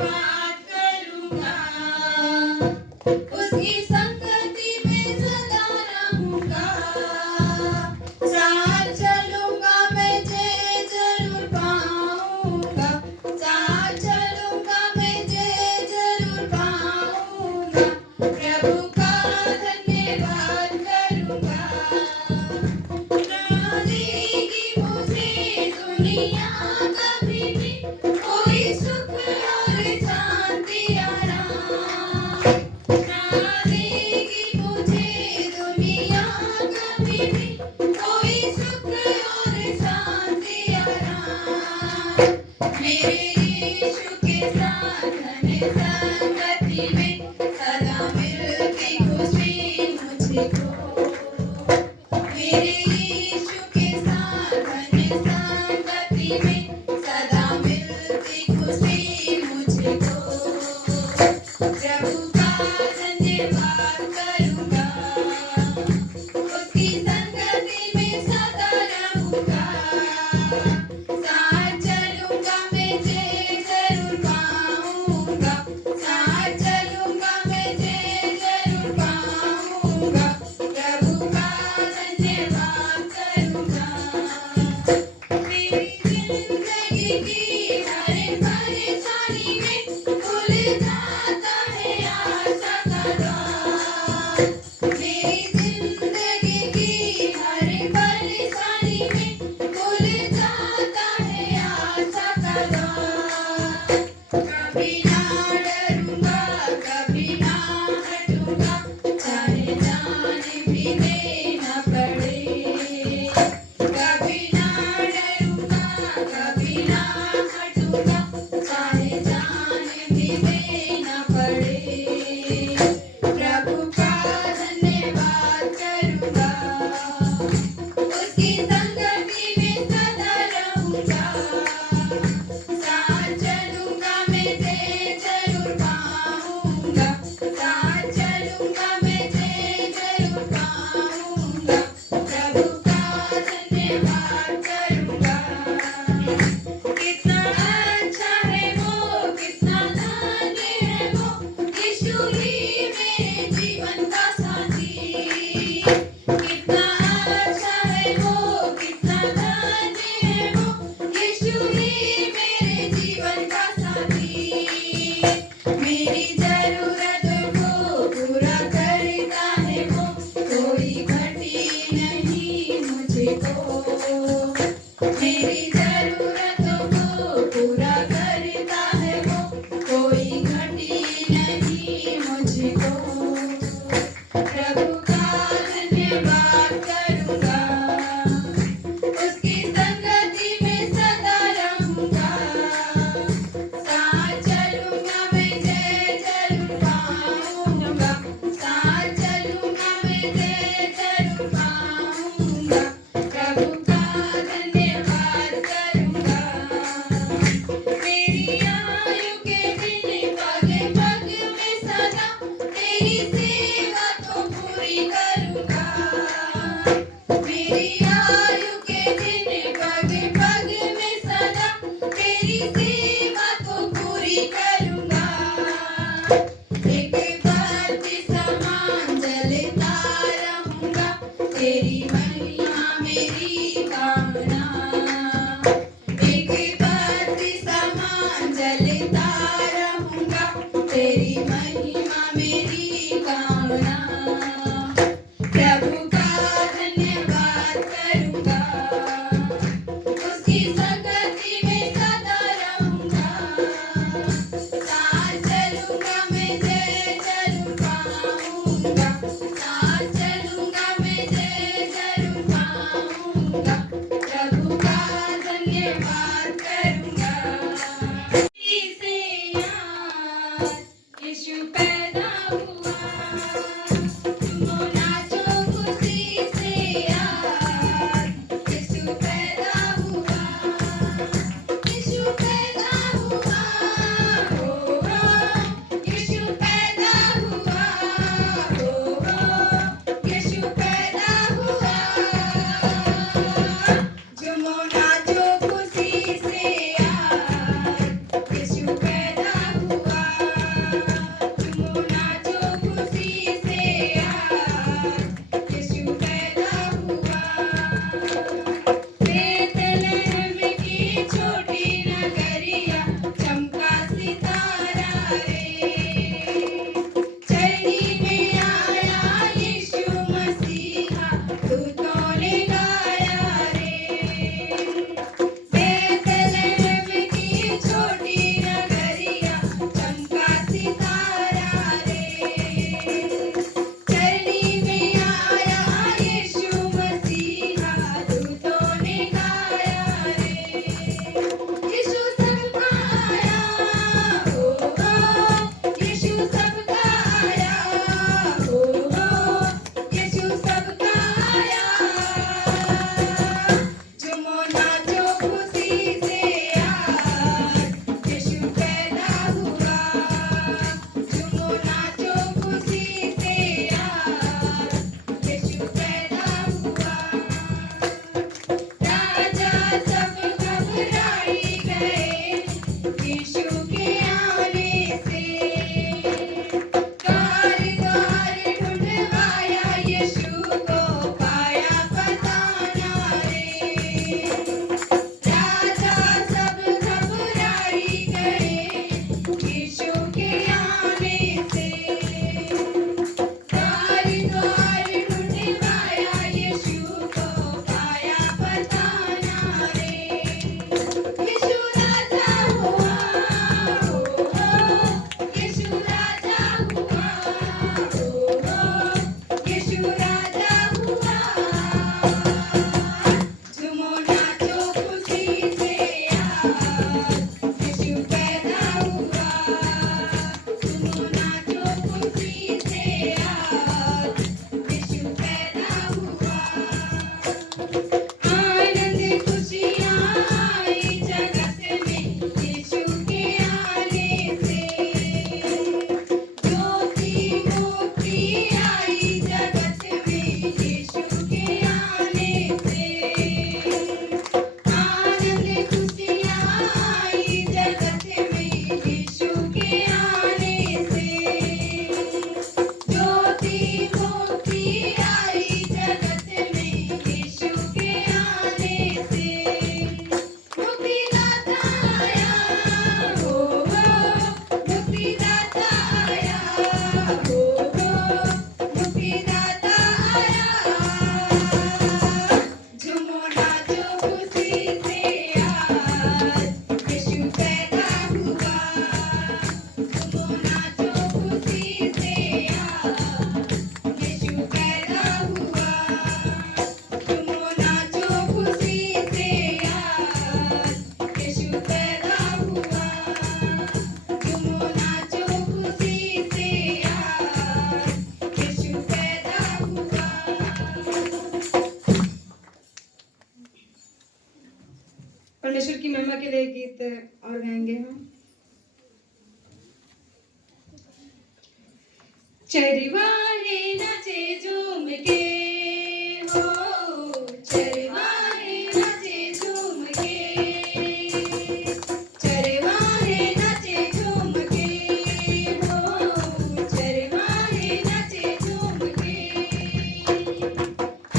बात करूंगा, उसकी संगति में सदा रहूंगा। साथ चलूंगा मैं जय जरूर पाऊंगा, साथ चलूंगा मैं जय जरूर पाऊंगा। प्रभु का धन्यवाद करूंगा। ना देगी मुझे दुनिया कभी भी कोई सुख और शांति आराम। ना देगी मुझे दुनिया कभी भी कोई सुख और शांति आराम। मेरे यीशु के साथ धन्य संगति में सदा मिलती खुशी मुझको। मेरे यीशु के साथ धन्य संगति में सदा मिलती खुशी मुझको। प्रभु का धन्यवाद करूंगा, उसकी संगति में सदा रहूंगा। साथ चलूंगा मैं जय जरूर पाऊंगा, साथ चलूंगा मैं जय जरूर पाऊंगा। प्रभु का धन्यवाद करूंगा। मेरी जिंदगी की हर परेशानी में खुल जाता है आशा का द्वार। मेरी जिंदगी की हर परेशानी में खुल जाता है आशा का द्वार। कभी ना डरूंगा, कभी ना हटूंगा, चाहे जान भी देना पड़े। कभी ना डरूंगा, कभी ना हटूंगा, चाहे जान भी देना पड़े। प्रभु का धन्यवाद करूंगा, उसकी संगति में सदा रहूंगा। साथ चलूंगा मैं जय जरूर पाऊंगा, साथ चलूंगा मैं जय जरूर पाऊंगा। प्रभु का धन्यवाद करूंगा। कितना अच्छा है वो, कितना धन्य है वो, यीशु ही मेरे जीवन का साथी। कितना अच्छा है वो, कितना धन्य है वो, यीशु ही मेरे जीवन का साथी। मेरी जरूरतों को पूरा करता है वो, कोई घटी नहीं मुझको। मेरी जरूरतों को पूरा करता है वो, कोई घटी नहीं मुझको। प्रभु का धन्यवाद करूंगा, उसकी संगति में सदा रहूंगा। साथ चलूंगा मैं जय जरूर पाऊंगा, साथ चलूंगा मैं जय जरूर पाऊंगा। प्रभु का धन्यवाद करूंगा। मेरी आयु के दिन पग पग में सदा तेरी सेवा तो पूरी करूंगा। मेरी आयु के दिन पग पग में सदा तेरी सेवा तो पूरी करूंगा। एक बाती समान जलता रहूंगा, तेरी महिमा मेरी कामना। एक बाती समान जलता रहूंगा, तेरी महिमा मेरी कामना। प्रभु का धन्यवाद करूंगा, उसकी संगति में सदा रहूंगा। साथ चलूंगा मैं जय जरूर पाऊंगा, साथ चलूंगा मैं जय जरूर पाऊंगा। प्रभु का धन्यवाद करूंगा। से गीत और गाएंगे हम। चरवाहे नाचे झूम के हो, चरवाहे नाचे झूम के, चरवाहे नाचे झूम के हो, चरवाहे नाचे झूम के।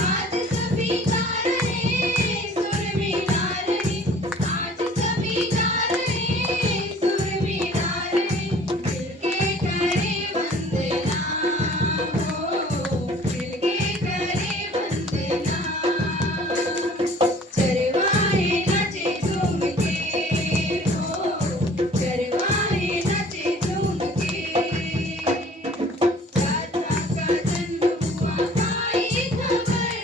आज सभी गा रहे सुर मिला रहे, आज सभी गा रहे सुर मिला रहे, मिलके करे वंदना हो, मिलके करे वंदना। चरवाहे नाचे झूम के हो, चरवाहे नाचे झूम के। राजा का जन्म हुआ आई खबर,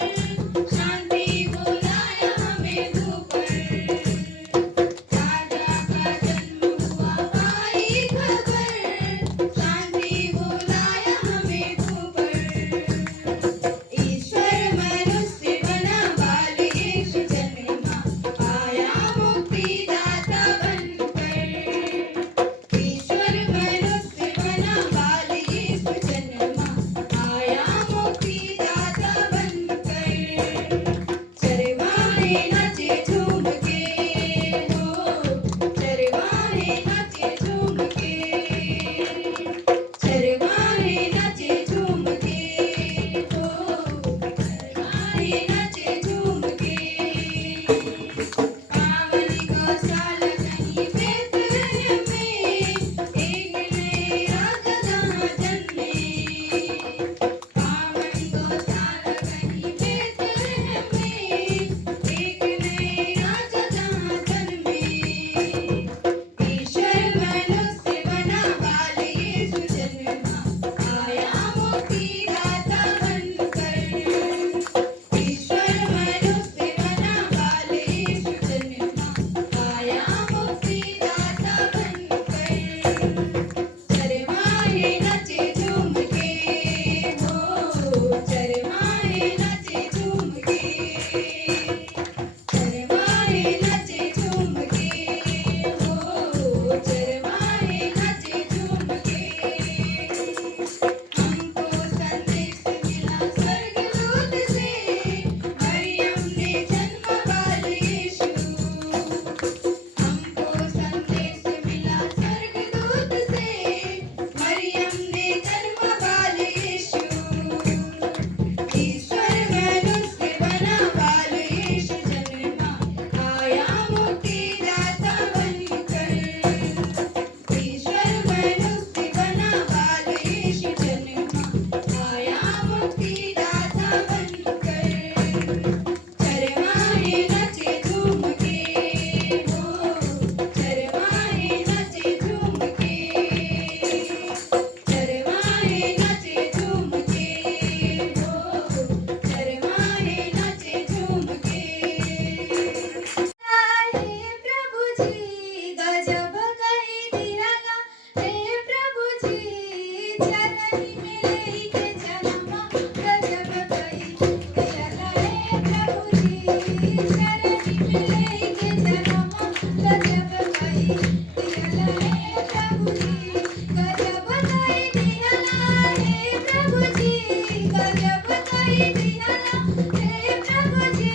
शांति बुलाया हमें ऊपर। राजा का जन्म हुआ आई खबर, शांति बुलाया हमें ऊपर। ईश्वर मनुष्य बना बाल यीशु जन्मा, आया मुक्तिदाता बनकर। ईश्वर मनुष्य बना बाल यीशु जन्मा, आया मुक्तिदाता बनकर। चरवाहे नाचे झूम के हो, चरवाहे नाचे झूम के, चरवाहे नाचे झूम के हो, चरवाहे नाचे झूम के। पावन गौशाला कहीं बेथलेहम में, एक नए राजा जहाँ जन्मे। पावन गौशाला कहीं बेथलेहम में, एक नए राजा जहाँ जन्मे। ईश्वर मनुष्य बना बाल यीशु जन्मा, आया मुक्तिदाता बनकर। ईश्वर मनुष्य बना बाल यीशु जन्मा, आया मुक्तिदाता बनकर। चरवाहे नाचे झूम के हो, चरवाहे नाचे झूम के, चरवाहे नाचे झूम के हो, चरवाहे नाचे झूम के। हमको संदेश मिला स्वर्गदूत से, मरियम ने जन्मा बाल यीशु। हमको संदेश मिला स्वर्गदूत से, मरियम ने जन्मा बाल यीशु। ईश्वर मनुष्य बना बाल यीशु जन्मा, आया मुक्तिदाता बनकर। ईश्वर मनुष्य बना बाल यीशु जन्मा, आया मुक्तिदाता बनकर। चरवाहे नाचे झूम के हो, चरवाहे नाचे झूम के, चरवाहे नाचे झूम के हो, चरवाहे नाचे झूम के। हे प्रभु जी गजब कही दिया ना, हे प्रभु जी चरनी में लेके जन्मा, गजब कही दिया ना। हे प्रभु जी चरनी में लेके जन्मा, गजब कही दिया ना। हे प्रभु जी गजब कही दिया ना, हे प्रभु जी गजब कही दिया ना। हे प्रभु जी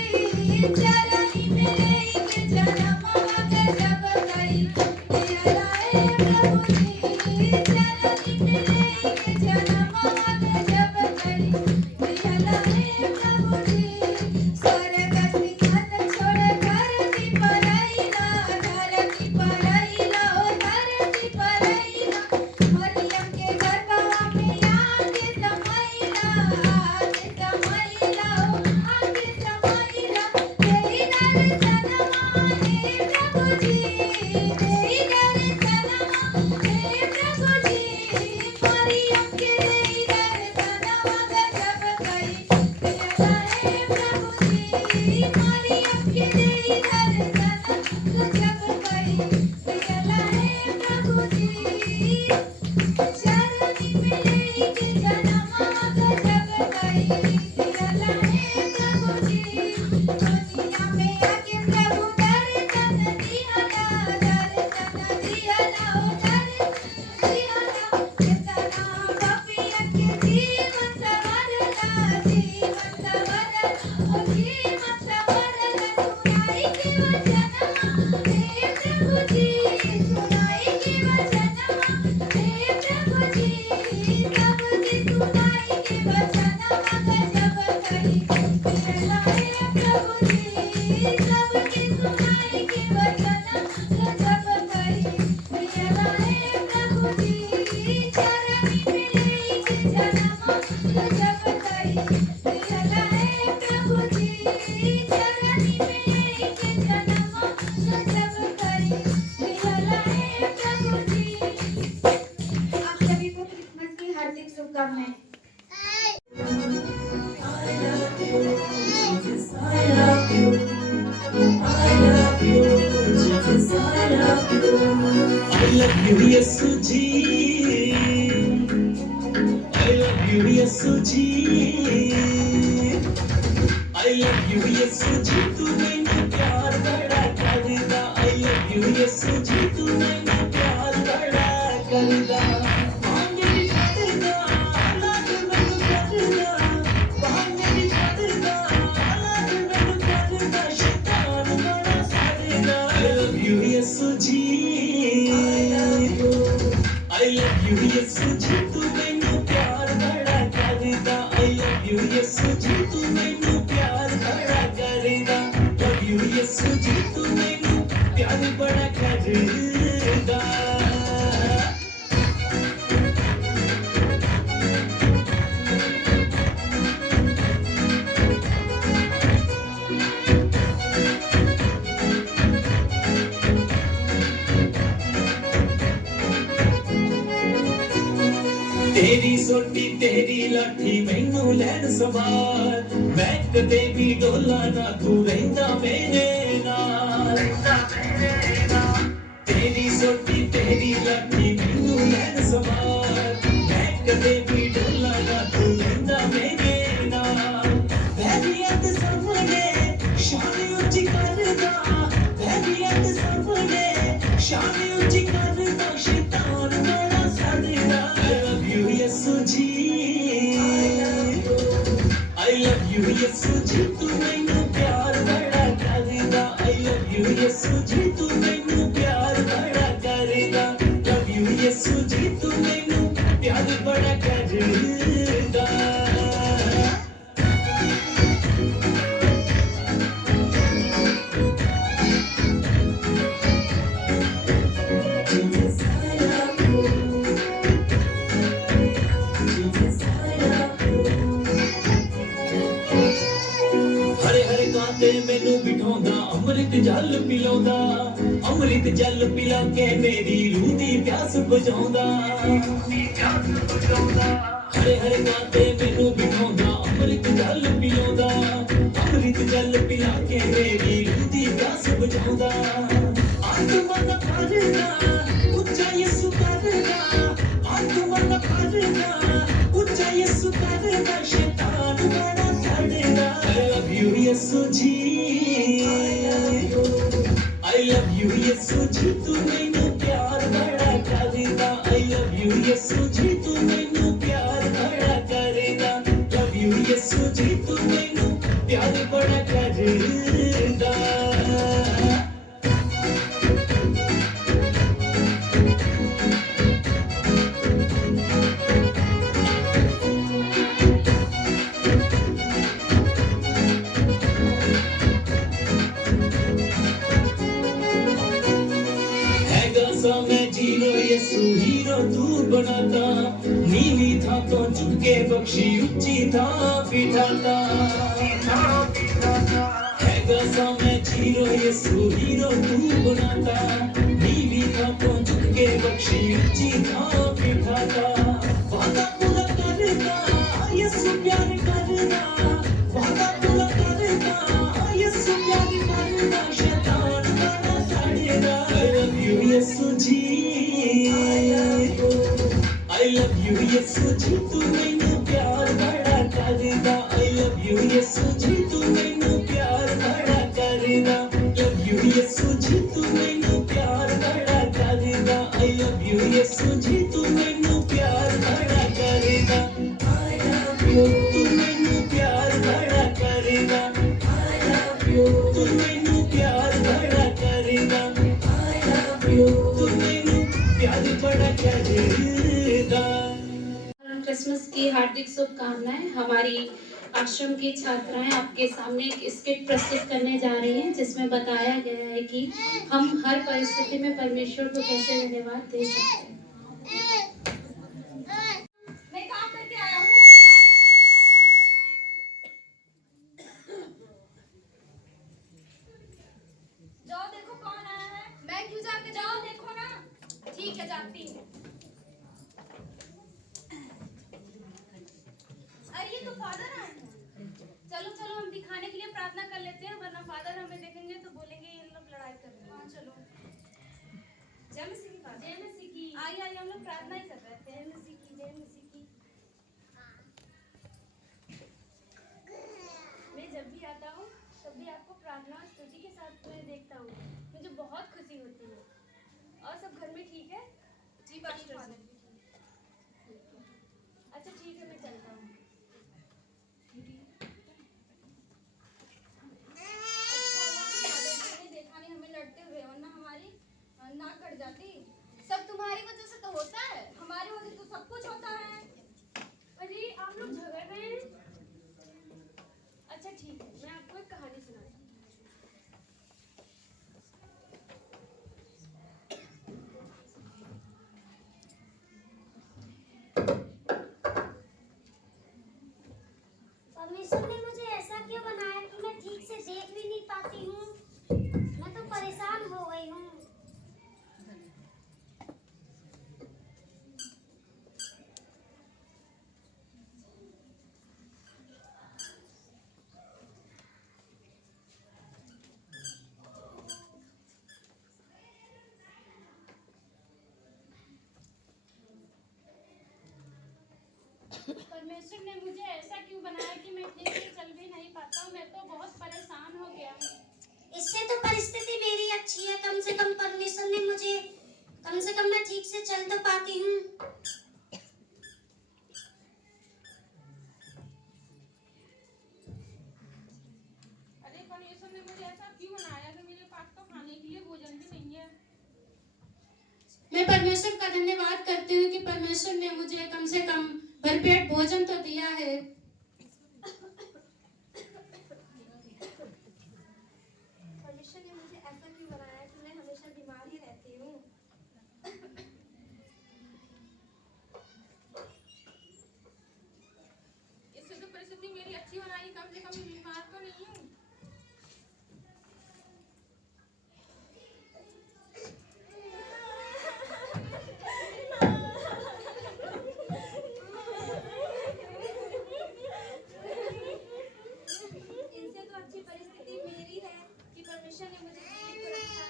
चरनी में लेके जन्मा, गजब कही दिया ना। हे प्रभु जी चरनी में लेके जन्मा, गजब कही दिया ना। हे प्रभु जी स्वर्ग सिंहासन छोड़ धरती पर आइला, धरती पर आइला, ओ धरती पर आइला। मरियम के गर्भवा में आके समाइला, आके समाइला, ओ आके समाइला। तेरी दर्शनवा हे प्रभु जी, तेरी दर्शनवा हे प्रभु जी। you, Yesuji. I love you, Yesuji. I love you, Yesuji. तू मैंने प्यार बड़ा करदा. I love you, Yesuji. तू मैंने प्यार बड़ा करदा. हाँ मेरी करदा, लाड मैनू करदा. हाँ मेरी करदा, लाड मैनू करदा. शैतान बड़ा साड़दा. I love you, Yesuji. I love you, Yesuji. तू मैनू प्यार बड़ा करदा. I love you, Yesuji. तू मैनू प्यार बड़ा करदा. Love you, Yesuji. तू मैनू प्यार बड़ा करदा. तेरी सोटी तेरी लाठी मैनू लैन संभाल. मैं कदे भी डोला ना तू रहिंदा मेरे नाल. तेरी सोटी तेरी लाठी मैनू लैन संभाल. मैं कदे भी डोला ना तू रहिंदा मेरे नाल. वैरियां दे सामने शान ऊंची करदा. वैरियां दे सामने शान ऊंची करदा. शैतान बड़ा सड़दा. I love you, Yesuji. I love you, Yesuji. तू मैनू प्यार बड़ा करदा. I love you, Yesuji. तू मैनू प्यार बड़ा करदा. Love you, Yesuji. तू मैनू प्यार बड़ा करदा. Jesus, I love you. Jesus, I love you. Hare Hare कांटे मैनू बिठाउंदा. अमृत जल पिलाउंदा. अमृत जल पिला के मेरी रूह दी प्यास बुझाउंदा. हरे हरे कांटे मैनू बिठाउंदा. अमृत जल पिलाउंदा. अमृत जल पिला के मेरी रूह दी प्यास बुझाउंदा. आत्मा दा भरदा उच्चा यसु करदा. आत्मा दा भरदा उच्चा यसु करदा. शैतान बड़ा सड़दा. I love you, Yesuji. I love you, Yesuji. तू मैनू प्यार बड़ा करदा. I love you, Yesuji. तू मैनू प्यार बड़ा करदा. Love you, Yesuji. तू मैनू प्यार बड़ा करदा. हैगा सा मैं जीरो यसु हीरो तू बनाता. नीवी था तो झुके बख्शी ऊंची था बिठाता. हैगा सा मैं जीरो यसु हीरो तू बनाता. नीवी था तो झुके बख्शी ऊंची था बिठाता. वादा पूरा करदा यसु प्यार करदा. वादा पूरा करदा यसु प्यार करदा. शैतान बड़ा सड़दा. I love you, Yesuji. I love you, Yesuji. तू मैनू प्यार बड़ा करदा. I love you, Yesuji. तू मैनू प्यार बड़ा करदा. Love you, Yesuji. तू मैनू प्यार बड़ा करदा. I love you, Yesuji. तू मैनू प्यार बड़ा करदा. I love you. तू मैनू प्यार बड़ा करदा. I love you. तू मैनू प्यार बड़ा करदा. I love you. तू मैनू प्यार बड़ा करदा. क्रिसमस की हार्दिक शुभकामनाएं. हमारी आश्रम की छात्राएं आपके सामने एक स्किट प्रस्तुत करने जा रही हैं जिसमें बताया गया है कि हम हर परिस्थिति में परमेश्वर को कैसे धन्यवाद दे सकते हैं. मैं काम करके आया हूँ. जाओ देखो कौन आया है. मैं क्यों जाके जाओ देखो ना. ठीक है जाती हूँ. अरे ये तो फादर आए हैं. चलो चलो हम दिखाने के लिए प्रार्थना कर लेते हैं वरना फादर हमें देखेंगे तो बोलेंगे ये लोग लड़ाई कर रहे हैं. हाँ चलो. जय मसीह की. में सीखी। मैं जब भी आता हूँ तब भी आपको प्रार्थना और स्तुति के साथ मैं देखता हूँ, मुझे बहुत खुशी होती है। और सब घर में ठीक है? जी पास्टर जी। अच्छा ठीक है, मैं चलता हूँ। अच्छा हुआ कि फादर जी ने देखा नहीं हमें लड़ते हुए, वरना हमारी नाक कट जाती। सब तुम्हारी वजह से तो होता है, हमारी वजह से तो सब कुछ होता है। अरे आप लोग झगड़ रहे हैं? अच्छा ठीक है, मैं आपको एक कहानी सुनाती हूँ। परमेश्वर ने मुझे ऐसा क्यों बनाया कि मैं ठीक से देख भी नहीं पाती हूँ? मैं तो परेशान हो गई हूँ। परमेश्वर ने मुझे ऐसा क्यों बनाया कि मैं ठीक से चल भी नहीं पाता हूँ। मैं तो बहुत परेशान हो गया हूँ। इससे तो परिस्थिति मेरी अच्छी है, कम से कम परमेश्वर ने मुझे, कम से कम मैं ठीक से चल तो पाती हूँ। अरे परमेश्वर ने मुझे ऐसा क्यों बनाया कि मेरे पास तो खाने के लिए भोजन भी नहीं है। मैं परमेश्वर का धन्यवाद करती हूँ कि परमेश्वर ने मुझे कम से कम भरपेट भोजन तो दिया है। परमेश्वर ने मुझे ऐसा क्यों बनाया कि मैं हमेशा बीमार ही रहती हूँ। इससे तो परिस्थिति मेरी अच्छी बनाई, कम से कम बीमार तो नहीं हूँ। इनसे तो अच्छी परिस्थिति मेरी है कि परमेश्वर ने मुझे जीवित तो रखा।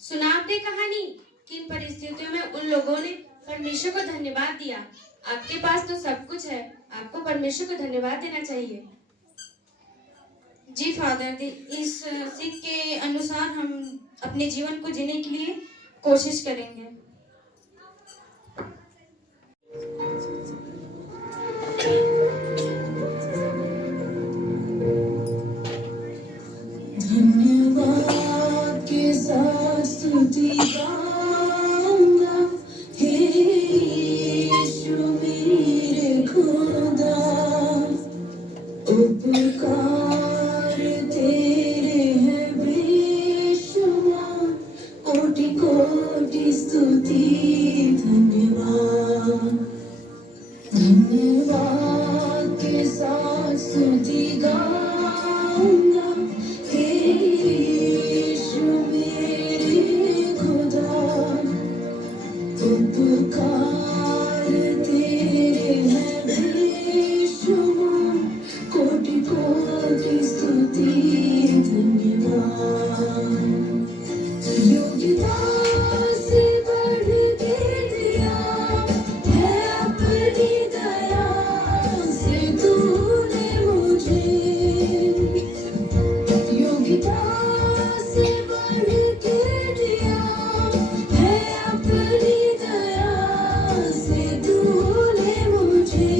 सुना आपने कहानी? किन परिस्थितियों में उन लोगों ने परमेश्वर को धन्यवाद दिया। आपके पास तो सब कुछ है, आपको परमेश्वर को धन्यवाद देना चाहिए। जी फादर, इस सीख के अनुसार हम अपने जीवन को जीने के लिए कोशिश करेंगे। धन्यवाद के साथ स्तुति गाऊंगा, हे यीशु मेरे खुदा। उपकार तेरे हैं बेशुमार, कोटि कोटि स्तुति धन्यवाद। धन्यवाद के साथ स्तुति गाऊंगा, हे यीशु मेरे खुदा। उपकार तेरे हैं बेशुमार, कोटि कोटि स्तुति धन्यवाद। योग्यता से बढ़ के दिया है अपनी दया से तूने मुझे। योग्यता से बढ़ के दिया है अपनी दया से तूने मुझे।